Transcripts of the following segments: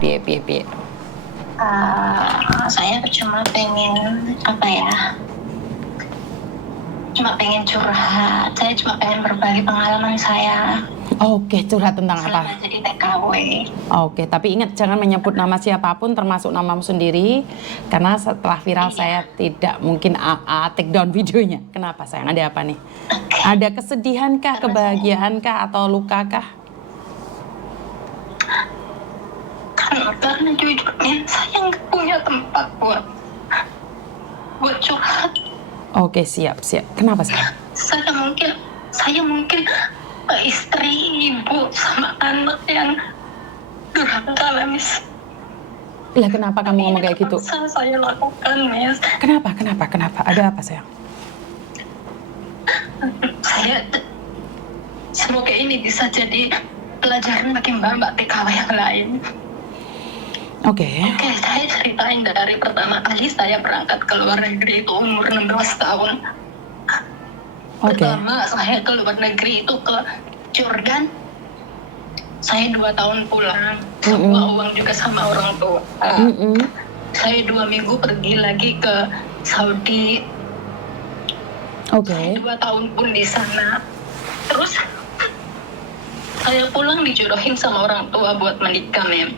Piye. Saya cuma pengen cuma pengen curhat. Saya cuma pengen berbagi pengalaman saya Oke, curhat tentang selama apa? jadi TKW. Oke, tapi ingat jangan menyebut nama siapapun termasuk namamu sendiri karena setelah viral Iya. saya tidak mungkin take down videonya. Kenapa sayang? Ada apa nih? Ada kesedihan kah, kebahagiaan kah, atau luka kah? Karena jujurnya saya nggak punya tempat buat curhat. Oke, siap. Kenapa sayang? Saya mungkin istri, ibu, sama anak yang durhaka, Miss. Lah kenapa kamu ngomong kayak gitu? Saya lakukan, Miss. Kenapa? Ada apa sayang? Semoga ini bisa jadi pelajaran bagi mbak TKW yang lain. Oke, saya ceritain dari pertama kali saya berangkat ke luar negeri itu umur 16 tahun. Pertama saya ke luar negeri itu ke Jordan. Saya 2 tahun pulang, semua uang juga sama orang tua. Saya 2 minggu pergi lagi ke Saudi. Saya 2 tahun pun di sana. Terus saya pulang dijodohin sama orang tua buat menikah, Mem.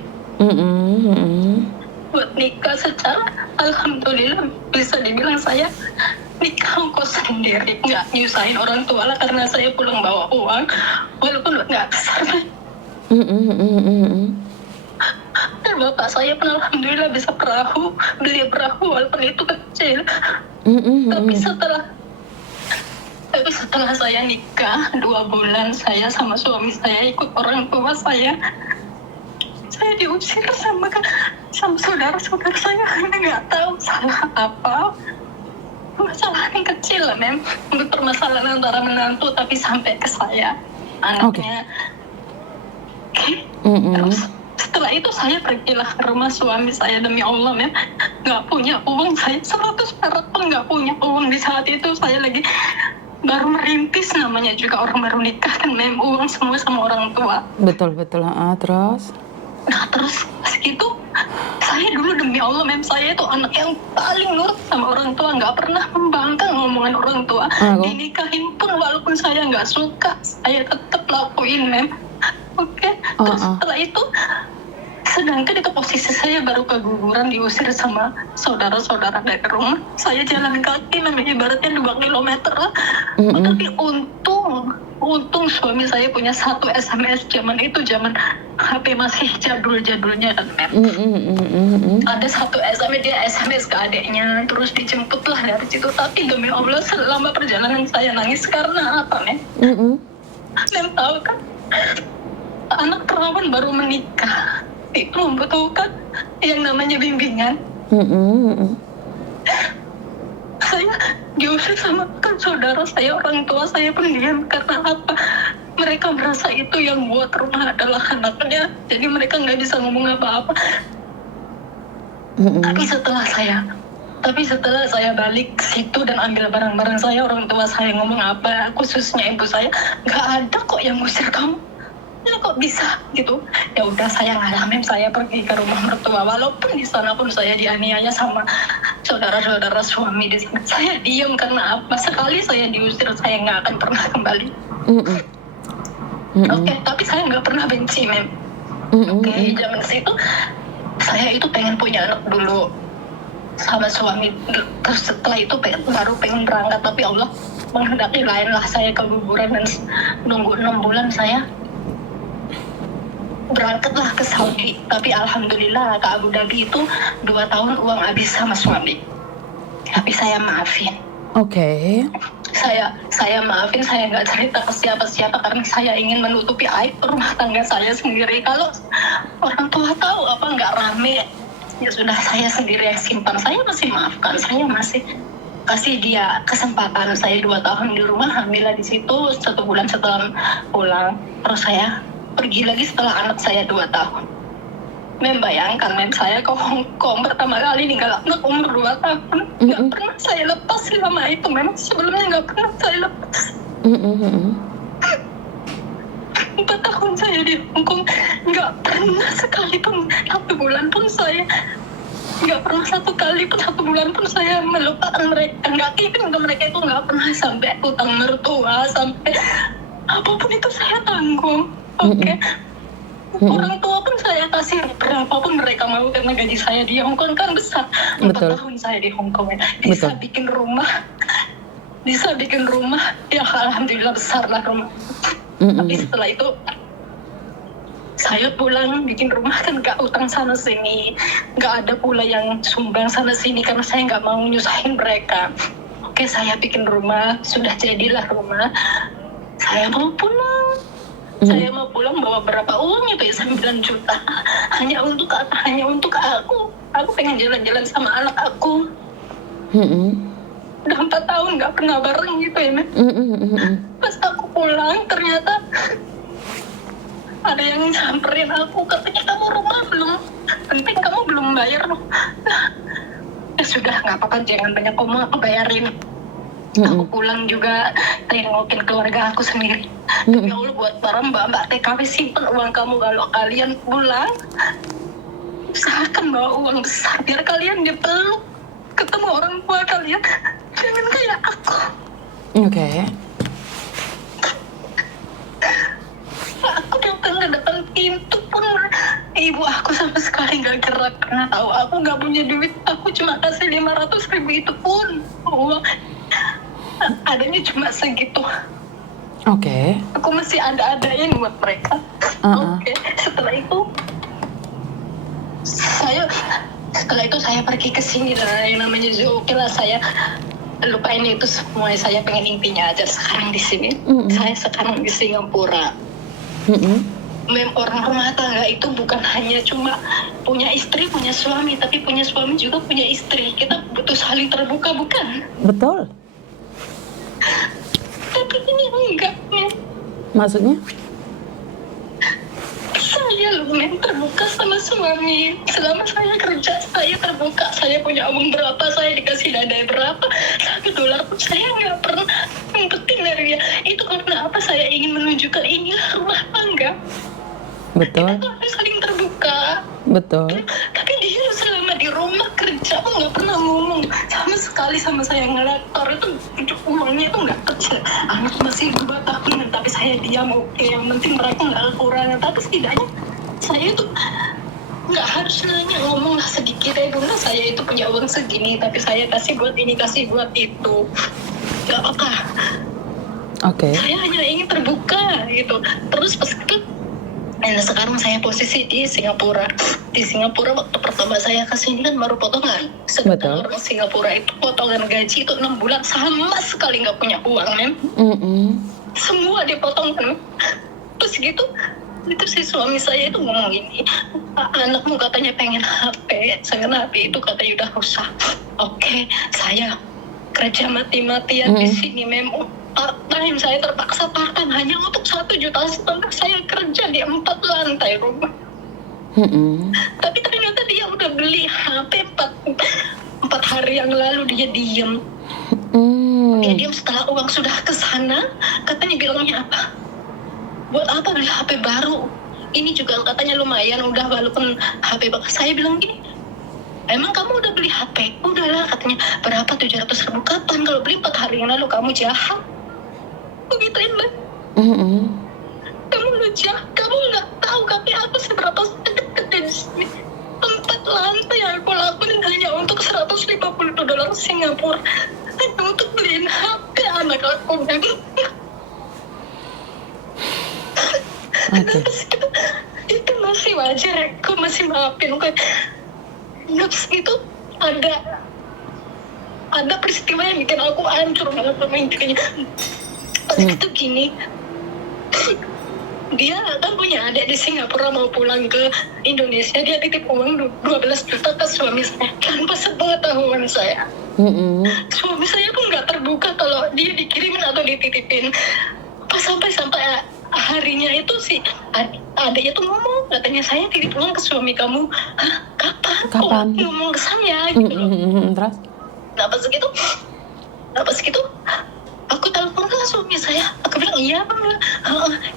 Buat nikah secara alhamdulillah bisa dibilang saya nikah kos sendiri, nggak nyusahin orang tua lah karena saya pulang bawa uang walaupun nggak besar. Dan bapak saya pun alhamdulillah bisa beli perahu walaupun itu kecil. Tapi setelah saya nikah 2 bulan, saya sama suami saya ikut orang tua saya diusir sama saudara-saudara saya. Nggak tahu salah apa. Masalah yang kecil lah, Mem. Untuk permasalahan antara menantu tapi sampai ke saya anaknya. Terus setelah itu saya pergilah ke rumah suami saya, demi Allah, Mem. Nggak punya uang, saya 100 perak pun nggak punya uang. Di saat itu saya lagi baru merintis, namanya juga orang baru nikah kan, Mem. Uang semua sama orang tua. Betul. Terus? Nah, terus pas itu saya dulu demi Allah, Mem, saya itu anak yang paling nurut sama orang tua, nggak pernah membangkang ngomongan orang tua. Dinikahin pun walaupun saya nggak suka, saya tetap lakuin, Mem. Terus setelah itu, sedangkan itu posisi saya baru keguguran, diusir sama saudara-saudara dari rumah. Saya jalan kaki, Mem, ibaratnya 2 kilometer lah. Tapi untung suami saya punya 1 SMS. Zaman itu zaman HP masih jadul-jadulnya kan, Mem. Ada 1 SMS, dia SMS ke adiknya, terus dijemputlah dari situ. Tapi demi Allah selama perjalanan saya nangis karena apa, Mem? Mem tahu kan, anak perawan baru menikah itu membutuhkan yang namanya bimbingan. Saya diusir sama saudara saya, orang tua saya pun diam. Karena apa? Mereka merasa itu yang buat rumah adalah anaknya, jadi mereka nggak bisa ngomong apa-apa. Tapi setelah saya balik ke situ dan ambil barang-barang saya, orang tua saya ngomong apa, khususnya ibu saya, nggak ada kok yang ngusir kamu. Ya kok bisa gitu? Ya udah, saya ngalamin, saya pergi ke rumah mertua, walaupun di sana pun saya dianiaya sama saudara-saudara suami. Di sana saya diam karena apa? Sekali saya diusir, saya nggak akan pernah kembali. Tapi saya nggak pernah benci, Mem. Zaman situ saya itu pengen punya anak dulu sama suami. Terus setelah itu baru pengen berangkat, tapi Allah menghendaki lain lah. Saya keguguran dan nunggu 6 bulan saya berangkatlah ke Saudi. Tapi alhamdulillah ke Abu Dhabi itu 2 tahun uang habis sama suami. Tapi saya maafin. Saya maafin, saya nggak cerita ke siapa-siapa karena saya ingin menutupi aib rumah tangga saya sendiri. Kalau orang tua tahu apa nggak rame, ya sudah, saya sendiri yang simpan. Saya masih maafkan, saya masih kasih dia kesempatan. Saya 2 tahun di rumah, alhamdulillah di situ. 1 bulan setelah pulang, terus saya pergi lagi setelah anak saya 2 tahun. Mem, bayangkan, Mem, saya ke Hong Kong pertama kali ninggal anak umur 2 tahun. Nggak pernah saya lepas selama itu, Mem. Sebelumnya nggak pernah saya lepas. 4 tahun tahun saya di Hong Kong, nggak pernah sekalipun 1 bulan pun saya, nggak pernah 1 bulan pun saya melupakan mereka. Nggak even ke mereka itu, nggak pernah sampai utang mertua, sampai apapun itu saya tanggung. Oke. Orang tua pun saya kasih berapapun mereka mau, karena gaji saya di Hong Kong kan besar. 4 Betul. tahun saya di Hong Kong ya. Bisa bikin rumah ya, alhamdulillah besar lah rumah. Tapi setelah itu saya pulang bikin rumah kan nggak utang sana sini, nggak ada pula yang sumbang sana sini karena saya nggak mau nyusahin mereka. Oke, saya bikin rumah, sudah jadilah rumah. Saya mau pulang. Saya mau pulang bawa berapa uang itu ya, 9 juta. Hanya untuk aku. Aku pengen jalan-jalan sama anak aku. Udah 4 tahun nggak pernah bareng gitu ya, Mem. Pas aku pulang ternyata ada yang samperin aku, katanya kamu rumah belum, penting kamu belum bayar loh. Ya sudah, nggak apa-apa, jangan banyak ngomong, aku bayarin. Aku pulang juga tengokin keluarga aku sendiri. Ya Allah, buat para mbak-mbak TKW, simpen uang kamu. Kalau kalian pulang, usahakan bawa uang besar biar kalian dipeluk, ketemu orang tua kalian. Jangan kayak aku. Oke. Aku datang ke depan pintu pun ibu aku sama sekali gak gerak, karena tahu aku gak punya duit. Aku cuma kasih 500.000, itu pun uang adanya cuma segitu. Oke. Aku masih ada-adain buat mereka. Oke. Setelah itu saya pergi ke sini dan yang namanya Zoo. Oke lah, saya lupain itu semua. Saya pengen intinya aja sekarang di sini. Saya sekarang di Singapura. Orang rumah tangga itu bukan hanya cuma punya istri, punya suami, tapi punya suami juga punya istri. Kita butuh saling terbuka, bukan? Betul. Tapi ini enggak, men. Maksudnya? Saya loh, men, terbuka sama suami. Selama saya kerja, saya terbuka. Saya punya uang berapa, saya dikasih dana berapa, $1 pun saya nggak pernah ngumpetin dari dia. Itu karena apa? Saya ingin menunjukkan inilah rumah tangga. Betul. Kita tuh harus saling terbuka. Betul. Tapi dia selama di rumah kerja pun nggak pernah ngomong sama sekali sama saya. Ngelaktor itu uangnya itu nggak kecil. Anak masih 2 tahun, tapi saya diam. Oke, yang penting mereka nggak kekurangan. Tapi setidaknya saya itu nggak harus nanya, ngomong lah sedikit ya, bunda saya itu punya uang segini, tapi saya kasih buat ini, kasih buat itu. Nggak apa-apa. Oke. Saya hanya ingin terbuka gitu. Terus pas itu, dan sekarang saya posisi di Singapura. Di Singapura waktu pertama saya kesini kan baru potongan. Sedangkan orang Singapura itu potongan gaji itu 6 bulan sama sekali nggak punya uang, men. Semua dipotongkan. Terus gitu, itu si suami saya itu ngomong gini, anakmu katanya pengen HP, saya HP itu katanya udah rusak. Oke, saya kerja mati-matian di sini, memang part-time, saya terpaksa part-time hanya untuk 1,5 juta. Saya kerja di 4 lantai rumah. Tapi ternyata dia udah beli HP 4 hari yang lalu, dia diem. Dia diem setelah uang sudah kesana, katanya bilangnya apa? Buat apa beli HP baru? Ini juga katanya lumayan udah, walaupun HP bagus. Saya bilang gini, emang kamu udah beli HP? Udahlah, katanya. Berapa? 700.000. Kapan? Kalau beli 4 hari yang lalu, kamu jahat. Begituin lah. Kamu udah jahat. Kamu nggak tahu kaki aku seberapa sedikit di sini. 4 lantai yang aku lakuin hanya untuk $150 Singapura. Hanya untuk beliin HP anak aku. Itu masih wajar, aku masih maafin. Terus itu ada peristiwa yang bikin aku hancur banget sama intinya. Itu gini, dia kan punya adik di Singapura mau pulang ke Indonesia, dia titip uang 12 juta ke suami saya tanpa sepengetahuan saya. Suami saya pun nggak terbuka kalau dia dikirimin atau dititipin. Sampai harinya itu si adiknya tuh ngomong, katanya saya titip uang ke suami kamu. Hah? Kapan? Kok ngomong ke saya gitu loh. Terus? Nah pas gitu Aku telepon ke suami saya, aku bilang iya bang,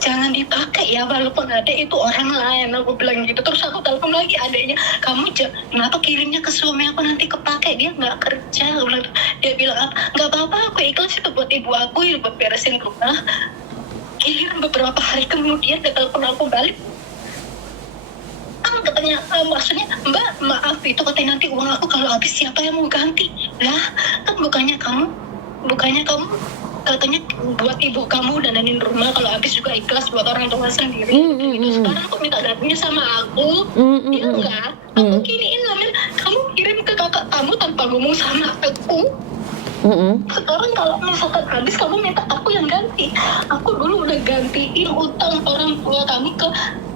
jangan dipakai ya walaupun adek itu orang lain, aku bilang gitu. Terus aku telepon lagi adeknya, kamu kenapa kirimnya ke suami aku nanti kepake, dia nggak kerja. Dia bilang nggak apa-apa, aku ikhlas itu buat ibu aku, buat beresin rumah. Kirim beberapa hari kemudian dia telepon aku balik, katanya maksudnya mbak maaf itu katanya nanti uang aku kalau habis siapa yang mau ganti lah, kan bukannya kamu katanya buat ibu kamu dananin rumah, kalau habis juga ikhlas buat orang tua sendiri. Gitu. Sekarang aku minta datanya sama aku, ya enggak, aku giniin lah, kamu kirim ke kakak kamu tanpa ngomong sama aku. Sekarang kalau misalkan habis kamu minta aku yang ganti, aku dulu udah gantiin utang orang tua kamu ke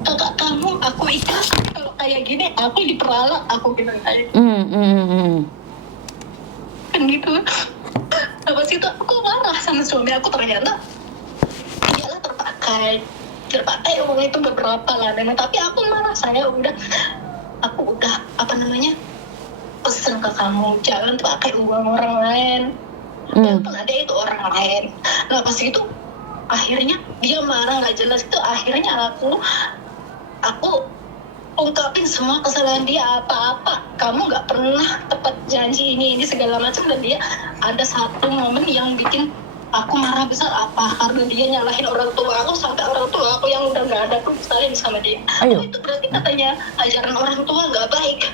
kakak kamu, aku ikhlas. Kalau kayak gini aku diperalat, aku bilang kayak kan gitu. Habis itu aku marah sama suami aku, ternyata iyalah terpakai uang itu beberapa lah memang, tapi aku marah, aku udah pesen ke kamu jangan pakai uang orang lain, walaupun ada itu orang lain. Nah pas itu akhirnya dia marah nggak jelas, itu akhirnya aku ungkapin semua kesalahan dia, apa kamu nggak pernah tepat janji ini segala macam. Dan dia ada satu momen yang bikin aku marah besar, karena dia nyalahin orang tua aku, sampai orang tua aku yang udah nggak ada pun sayang sama dia. Itu berarti katanya ajaran orang tua nggak baik.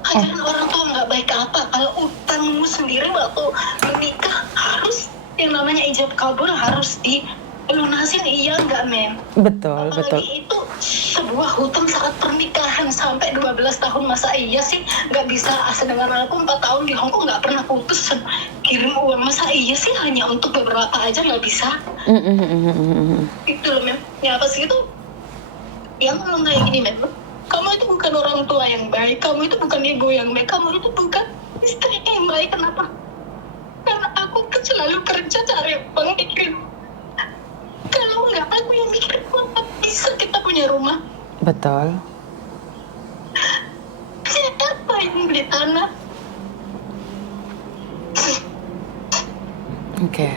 Ajaran orang tua nggak baik apa? Kalau utangmu sendiri waktu menikah harus yang namanya ijab kabul harus dilunasin, iya nggak mem? Betul. Itu sebuah hutang saat pernikahan sampai 12 tahun, masa iya sih nggak bisa? Sedangkan aku 4 tahun di Hongkong nggak pernah putus kirim uang, masa iya sih hanya untuk beberapa aja nggak bisa? Itu loh mem. Ya pas itu yang ngomong kayak gini mem, kamu itu bukan orang tua yang baik, kamu itu bukan ibu yang baik, kamu itu bukan istri yang baik. Kenapa? Karena aku kan selalu kerja cari uang bikin. Kalau nggak aku yang mikir, bisa kita punya rumah. Betul. Siapa yang beli tanah? Oke.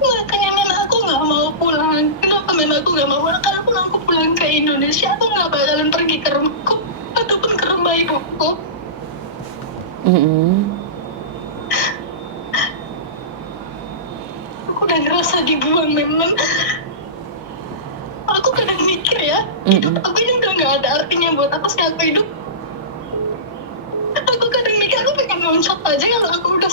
Makanya aku nggak mau pulang. Kenapa aku nggak mau pulang? Karena aku pulang ke Indonesia, aku nggak bakalan pergi ke rumahku ataupun ke rumah ibuku. Aku udah ngerasa dibuang memang. Aku kadang mikir ya, hidup aku ini udah nggak ada artinya buat apa sih aku hidup. Aku kadang mikir aku pengen loncat aja kalau aku udah